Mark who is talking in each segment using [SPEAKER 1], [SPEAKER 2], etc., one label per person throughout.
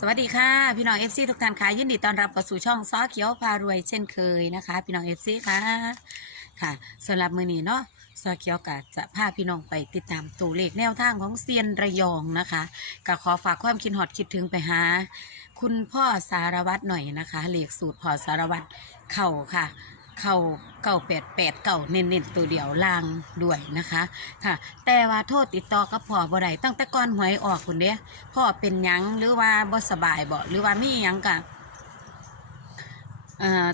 [SPEAKER 1] สวัสดีค่ะ พี่น้องเอฟซีทุกท่านค่ะยินดีต้อนรับเข้าสู่ช่องซ้อเขียวพารวยเช่นเคยนะคะ พี่น้องเอฟซีค่ะค่ะสำหรับมือนี้เนาะซ้อเขียวกะจะพาพี่น้องไปติดตามตัวเลขแนวทางของเซียนระยองนะคะก็ขอฝากความคิดฮอดคิดถึงไปหา คุณพ่อสารวัตรหน่อยนะคะเลขสูตรพ่อสารวัตรเข่าค่ะ เข่าเก่าแปดแปดเก่าเน้นๆตัวเดียวล่างด้วยนะคะค่ะ แต่ว่าโทษติดต่อกับพ่อบ่ได้ตั้งแต่ก่อนหวยออกคุณเด้พ่อเป็นยังหรือว่าบ่สบายบ่หรือว่ามียังกะเอ่อ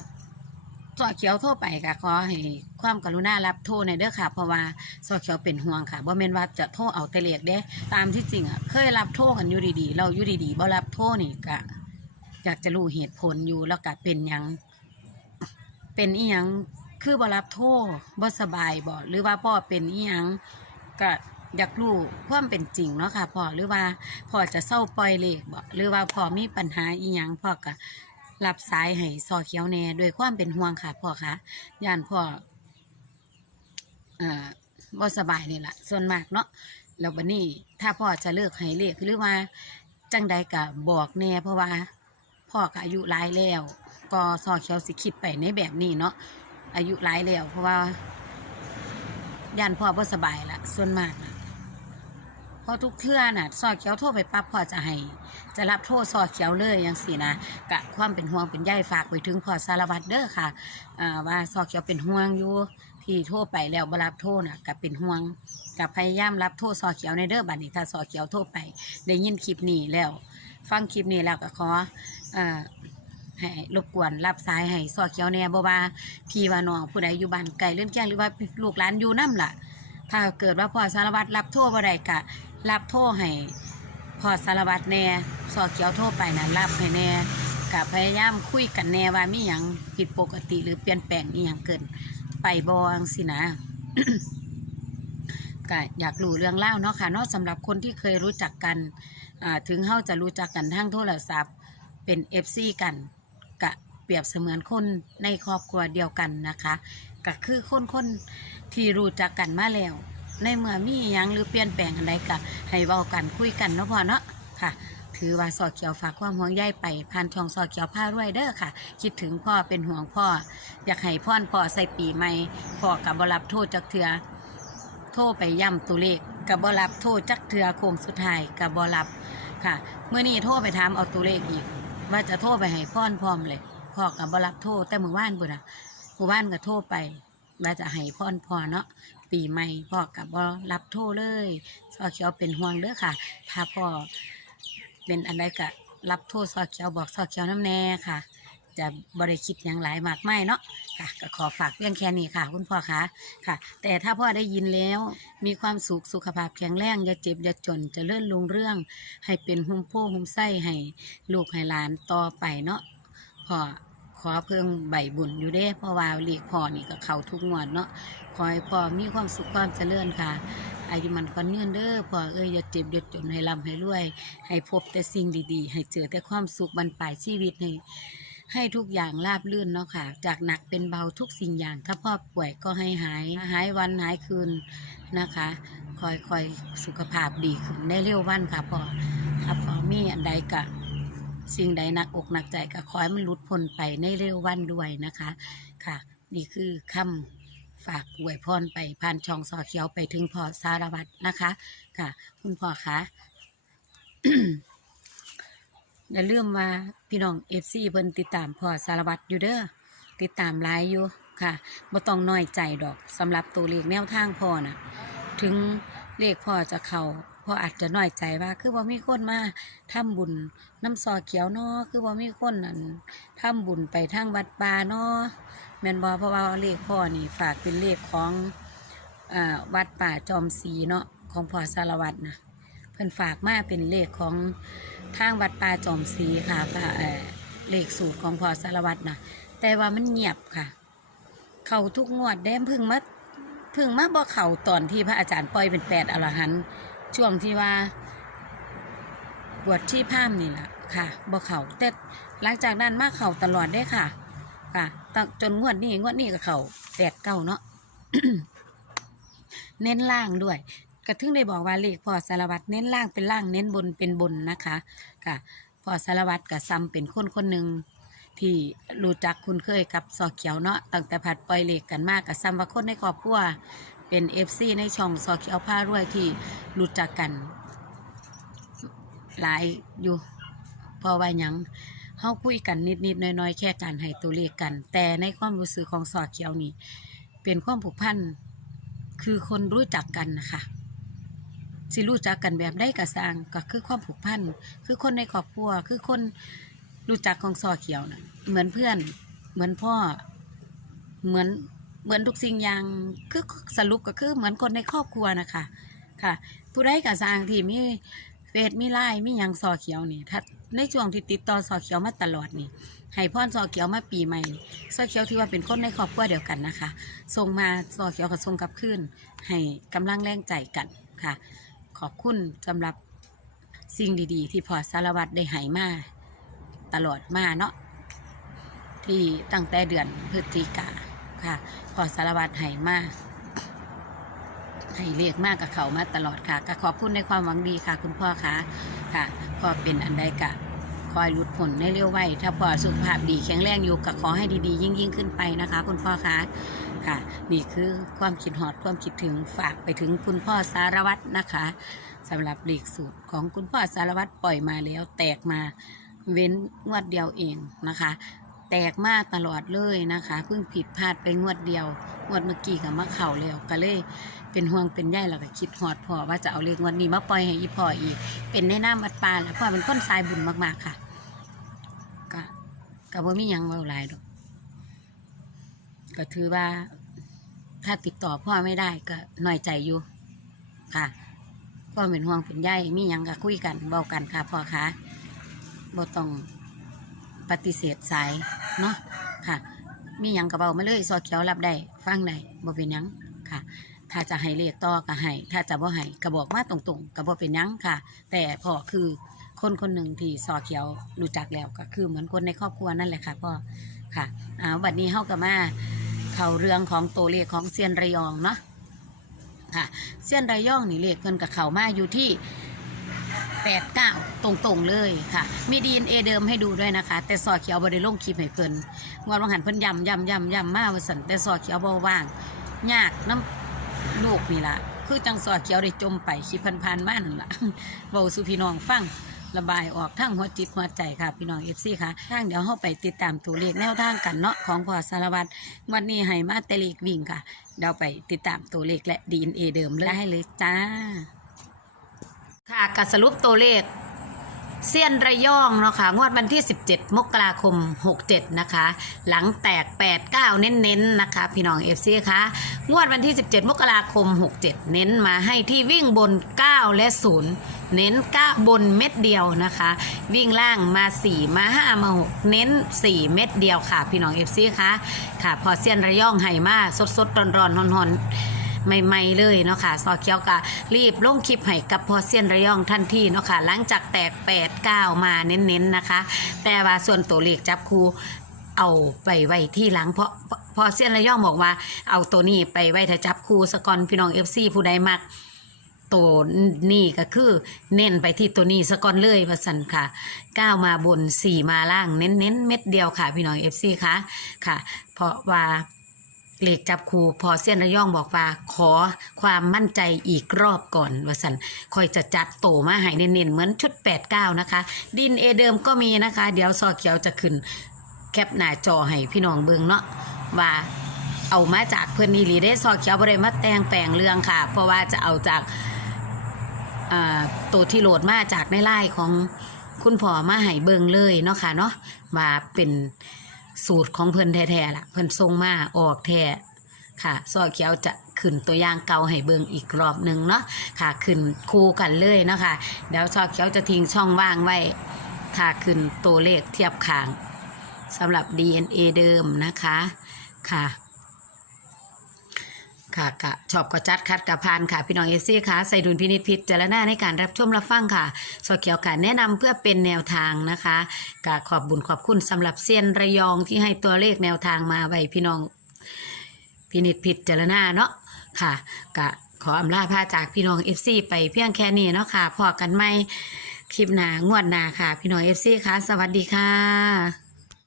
[SPEAKER 1] สอเขียวโทรไปค่ะขอให้ความกรุณารับโทรในเด้อค่ะ เพราะว่าสอเขียวเป็นห่วงค่ะบ่แม่นว่าจะโทรเอาแต่เลขเด้ ตามที่จริงอะเคยรับโทรกันอยู่ดีๆ เราอยู่ดีๆบ่รับโทรนี่ก็อยากจะรู้เหตุผลอยู่แล้วก็เป็นยัง เป็นอีหยังคือบ่รับโทษบ่สบายบ่หรือว่าพ่อเป็นอีหยังก็อยากรู้ความเป็นจริงเนาะค่ะพ่อหรือว่าพ่อจะเศร้าปล่อยเลขบ่หรือว่าพ่อมีปัญหาอีหยังพ่อก็รับสายให้ซอเขียวแน่ด้วยความเป็นห่วงค่ะพ่อคะย่านพ่อเอ่อบ่สบายนี่แหละส่วนมากเนาะแล้วบัดนี้ถ้าพ่อจะเลิกให้เลขหรือว่าจังใดก็บอกแน่เพราะว่าพ่อก็อายุหลายแล้ว ก็ซอเขียวสิคิดไปในแบบนี้เนาะอายุหลายแล้วเพราะว่าย่านพ่อบ่สบายละส่วนมากนะเพราะทุกเทื่อน่ะซอเขียวโทรไปปั๊บพ่อจะให้จะรับโทษซอเขียวเลยอย่างสินะกะความเป็นห่วงเป็นใยฝากไปถึงพ่อสารวัตรเด้อค่ะว่าซอเขียวเป็นห่วงอยู่ที่โทรไปแล้วบรับโทษน่ะกับเป็นห่วงกับพยายามรับโทษซอเขียวในเด้อบัดนี้ถ้าซอเขียวโทรไปได้ยินคลิปนี้แล้ว ฟังคลิปนี้แล้วก็ขออ ให้รบกวนรับสายให้ซอเขียวแหน่บ่ว่าพี่ว่าน้องผู้ใดอยู่บ้านไกลเลื่อนแจ้งหรือว่าลูกหลานอยู่นํล่ะ ถ้าเกิดว่าพ่อสารวัตรรับโทรบ่ได้ก็รับโทรให้พ่อสารวัตรแหน่ซอเขียวโทรไปนะรับให้แหน่ก็พยายามคุยกันแหน่ว่ามีหยังผิดปกติหรือเปลี่ยนแปลงอีหยังเกินไปบ่จังซี่นะก็อยากรู้เรื่องเล่าเนาะค่ะเนาะสำหรับคนที่เคยรู้จักกันถึงเฮาจะรู้จักกันทางโทรศัพท์เป็น FC กัน เปรียบเสมือนคนในครอบครัวเดียวกันนะคะก็คือคนคนที่รู้จักกันมาแล้ว ในเมื่อมียังหรือเปลี่ยนแปลงอะไรก็ให้เว้ากันคุยกันเนาะพ่อเนาะค่ะ ถือว่าสอเขียวฝากความห่วงใยไปผ่านช่องสอเขียวผ้ารวยเด้อค่ะ คิดถึงพ่อเป็นห่วงพ่อ อยากให้พ่อนพ่อใส่ปีใหม่พ่อกับบรับโทษจากเถือโทรไปย่ำตัวเลขกับบรับโทษจักเถือโค้งสุดท้ายกับบรับค่ะเมื่อนี้โทรไปถามเอาตัวเลขอีก ว่าจะโทรไปให้พ่อนพร้อมเลย พ่อกับบรับโทษแต่เมื่อวานบุนะเมื่อวานก็โทรไปว่าจะให้พ่อนพ่อเนาะปีใหม่พ่อกับบรับโทษเลยซอเขียวเป็นห่วงเด้อค่ะ ถ้าพ่อเป็นอะไรก็รับโทษซอเขียวบอกซอเขียวน้ำแน่ค่ะ จะบริคิดอย่างหลายมากไม่เนาะค่ะก็ขอฝากเรื่องแค่นี้ค่ะ คุณพ่อคะค่ะ แต่ถ้าพ่อได้ยินแล้วมีความสุขสุขภาพแข็งแรงอย่าเจ็บอย่าจนจะเลื่อนลุงเรื่อง ให้เป็นหุ้มโพ่หุ้มไส้ให้ลูกให้หลานต่อไปเนาะ พ่อขอเพิ่งใบบุญอยู่เด้เพราว่าเรียกพ่อนี่ก็เข้าทุกงวดเนาะขอให้พ่อมีความสุขความเจริญค่ะอายุมันควันเงื่อนเด้อพ่อเอ้ยอย่าเจ็บอย่าจนให้ร่ำให้รวย ให้พบแต่สิ่งดีๆ ให้เจอแต่ความสุขบรรปลายชีวิตให้ให้ทุกอย่างราบรื่นเนาะค่ะ จากหนักเป็นเบาทุกสิ่งอย่าง ถ้าพ่อป่วยก็ให้หาย หายวันหายคืนนะคะ คอยคอยสุขภาพดีขึ้นได้เร็ววันค่ะพ่อถ้าพ่อมีอันใดกะ สิ่งใดหนักอกหนักใจก็ขอให้มันหลุดพ้นไปในเร็ววันด้วยนะคะค่ะ นี่คือคำฝากอวยพรไปผ่านช่องซอเขียวไปถึงพ่อสารวัตรนะคะ ค่ะ คุณพ่อคะอย่าลืมว่าพี่น้องเอฟซีเพิ่นติดตามพ่อสารวัตรอยู่เด้อติดตามไลน์อยู่ค่ะบ่ต้องน้อยใจดอกสำหรับตัวเลขแนวทางพ่อน่ะ ถึงเลขพ่อจะเข้า พออาจจะน้อยใจว่า คือว่ามีคนมาทำบุญน้ำซอเขียวเนาะคือว่ามีคนนั่นทำบุญไปทางวัดป่าเนาะแม่นบ่เพราะว่าเลขพ่อนี่ฝากเป็นเลขของอวัดป่าจอมศรีเนาะของพ่อสารวัตรนะเพิ่นฝากมาเป็นเลขของทางวัดป่าจอมศรีค่ะเเลขสูตรของพอสารวัตรนะแต่ว่ามันเงียบค่ะ เขาทุกงวดแดมพึ่งมาพึ่งมาบอเขาตอนที่พระอาจารย์ปล่อยเป็นแปดอรหันต์ ช่วงที่ว่าบวชที่พราหมนี่แหละค่ะบอกเขาแต่หลังจากนั้นมาเข่าตลอดได้ค่ะ ค่ะจนงวดนี้งวดนี้ก็เขาแปดเก้าเนาะเน้นล่างด้วยกระทึงได้บอกว่าเลขพอสารวัตรเน้นล่างเป็นล่างเน้นบนเป็นบนนะคะค่ะพอสารวัตรกับซ้ำเป็นคนคนหนึ่งที่รู้จักคุ้นเคยกับซอเขียวเนาะตั้งแต่ผัดปล่อยเหล็กกันมากกับซ้ำว่าคนในครอบครัว เป็นเอฟซีในช่องซอเขียวผ้ารวยที่รู้จักกัน หลายอยู่พอว่ายังเฮาคุยกันนิดๆน้อยๆแค่การให้ตัวเลขกัน แต่ในความรู้สึกของซอเขียวนี่เป็นความผูกพันคือคนรู้จักกันนะคะสิรู้จักกันแบบได้กระสางก็คือความผูกพันคือคนในครอบครัวคือคนรู้จักของซอเขียวนะเหมือนเพื่อน เหมือนพ่อเหมือน เหมือนทุกสิ่งอย่างคือสรุปก็คือเหมือนคนในครอบครัวนะคะค่ะ ผู้ใดกระสร้างที่มีเฟซมีไลน์มีหยังซอเขียวนี่ถ้าในช่วงที่ติดต่อซอเขียวมาตลอดนี่ให้พ่อซอเขียวมาปีใหม่ซอเขียวถือว่าเป็นคนในครอบครัวเดียวกันนะคะส่งมาซอเขียวก็ส่งกลับคืนให้กำลังแรงใจกันค่ะ ขอบคุณสำหรับสิ่งดีๆ ที่พอสารวัตรได้ใหายมาตลอดมาเนาะที่ตั้งแต่เดือนพฤศจิกา ค่ะ พอสารวัตรใหายมาให้เรียกมากกับเขามาตลอดค่ะก็ขอบคุณในความหวังดีค่ะ คุณพ่อคะค่ะพ่อเป็นอันใดกะคอยหลุดผลในเร็วไวถ้าพ่อสุขภาพดีแข็งแรงอยู่ก็ขอให้ดีๆ ยิ่งยิ่งขึ้นไปนะคะ คุณพ่อคะค่ะ นี่คือความคิดหอดความคิดถึงฝากไปถึงคุณพ่อสารวัตรนะคะสำหรับหลีกสูตรของคุณพ่อสารวัตรปล่อยมาแล้วแตกมาเว้นงวดเดียวเองนะคะ แตกมาตลอดเลยนะคะเพิ่งผิดพลาดไปงวดเดียว งวดเมื่อกี้กับมะเข่าแล้วก็เลยเป็นห่วงเป็นใยแล้วก็คิดหอดพ่อว่าจะเอาเลขงวดนี้มาปล่อยให้อีพ่ออีก เป็นในหน้ามัดปลาแล้วพ่อเป็นคนสายบุญมากๆค่ะก็ก็บ่มียังเว้าหลายดอกก็ถือว่าถ้าติดต่อพ่อไม่ได้ก็หน่อยใจอยู่ค่ะพ่อเป็นห่วงเป็นใยมียังก็คุยกันเบากันค่ะพ่อคะบ่ต้อง ปฏิเสธสายเนาะค่ะ มีหยังก็เบามาเลยซอเขียวรับได้ฟังได้บ่เป็นหยังค่ะ ถ้าจะให้เลขต่อก็ให้ถ้าจะบ่ให้ก็บอกมาตรงๆก็บ่เป็นหยังค่ะ แต่พ่อคือคนคนหนึ่งที่ซอเขียวรู้จักแล้วก็คือเหมือนคนในครอบครัวนั่นแหละค่ะพ่อค่ะอ่าวันนี้เฮากับมาเข้าเรื่องของตัวเลขของเซียนระยองเนาะค่ะเซียนระยองนี่เลขเพิ่นกับเขามาอยู่ที่ แปดเก้าตรงๆเลยค่ะ มีดีเอ็นเอเดิมให้ดูด้วยนะคะ แต่ซอเขียวบ่ได้ลงคลิปให้เพิ่นงวดวังหันเพิ่นยำยำยำยำมาว่าสันแต่ซอเขียวบ่ว่างยากน้ำลูกนี่ละคือจังซอเขียวได้จมไปคลิปพันๆมานั่นละเบาสู่พี่น้องฟังระบายออกทั้งหัวจิตหัวใจค่ะ พี่น้องเอฟซีค่ะทางเดี๋ยวเราไปติดตามตัวเลขแนวทางกันเนาะของพอสารวัตรวันนี้ให้มาแต่เลขวิ่งค่ะ เดี๋ยวไปติดตามตัวเลขและดีเอเดิมเลยได้เลยจ้า ค่ะกัสรุปตัวเลขเซียนระยองเนาะค่ะงวดวันที่ 17 มกราคม 67 นะคะ หลังแตก 8 9 เน้นๆนะคะ พี่น้องเอฟซีคะงวดวันที่ 17 มกราคม 67 เน้นมาให้ที่วิ่งบน 9 และ 0 เน้น9บนเม็ดเดียวนะคะ วิ่งล่างมา 4 มา 5 มา 6 เน้น 4 เม็ดเดียวค่ะ พี่น้องเอฟซีคะค่ะ พอเซียนระยองให้มาสดๆร้อนๆฮอนๆ ใหม่ๆเลยเนาะค่ะซอเขียวกะรีบลงคลิปให้กับพอเซียนระยองทันทีเนาะค่ะหลังจากแตก 8 9 มาเน้นๆนะคะ แต่ว่าส่วนตัวเลขจับคูเอาไปไว้ที่หลังเพราะพอเซียนระยองบอกว่า เอาตัวนี้ไปไว้ถ้าจับคูสกอนพี่น้องเอฟซีผู้ใดมักตัวนี่ก็คือเน้นไปที่ตัวนี้สกอนเลยว่าสันค่ะก้าวมาบนสี่มาล่างเน้นเน้นๆเม็ดเดียวค่ะ พี่น้องเอฟซีค่ะค่ะ เพราะว่า เลขจับครูพอเส้นระย่องบอกว่า ขอความมั่นใจอีกรอบก่อนว่าสันคอยจะจัดโตมาให้เน้นๆเหมือนชุด 8 9 นะคะ ดินเอเดิมก็มีนะคะ เดี๋ยวซอเขียวจะขึ้น แคปหน้าจอให้พี่น้องเบิงเนาะว่าเอามาจากเพื่อนนีหลีได้ซอเขียวบริมาแต่งแปลงเรื่องค่ะ เพราะว่าจะเอาจากตัวที่โหลดมาจากในไล่ของคุณพ่อมาให้เบิงเลยเนาะค่ะเนาะมาเป็น สูตรของเพิ่นแท้ๆล่ะ เพิ่นทรงมาออกแท้ค่ะซอเขียวจะขึ้นตัวอย่างเก่าให้เบิ่งอีกรอบหนึ่งเนาะค่ะ ขึ้นคู่กันเลยเนาะค่ะเดี๋ยวซอเขียวจะทิ้งช่องว่างไว้ถ้าขึ้นตัวเลขเทียบข้างสำหรับ DNA เดิมนะคะค่ะ ค่ะกะชอบก็จัดคัดกับพานค่ะ พี่น้องเอซี่ค่ะใส่ดุลพินิจพิจารณาในการรับชมรับฟังค่ะสอเขียวค่ะแนะนำเพื่อเป็นแนวทางนะคะกะขอบบุญขอบคุณสำหรับเซียนระยองที่ให้ตัวเลขแนวทางมาไว้พี่น้องพินิจพิจารณาเนาะค่ะกะขออำลาพาจากพี่น้องเอฟซีไปเพียงแค่นี้เนาะค่ะพอกันไหมคลิปหนางวดหนาค่ะ พี่น้องเอฟซีค่ะ สวัสดีค่ะ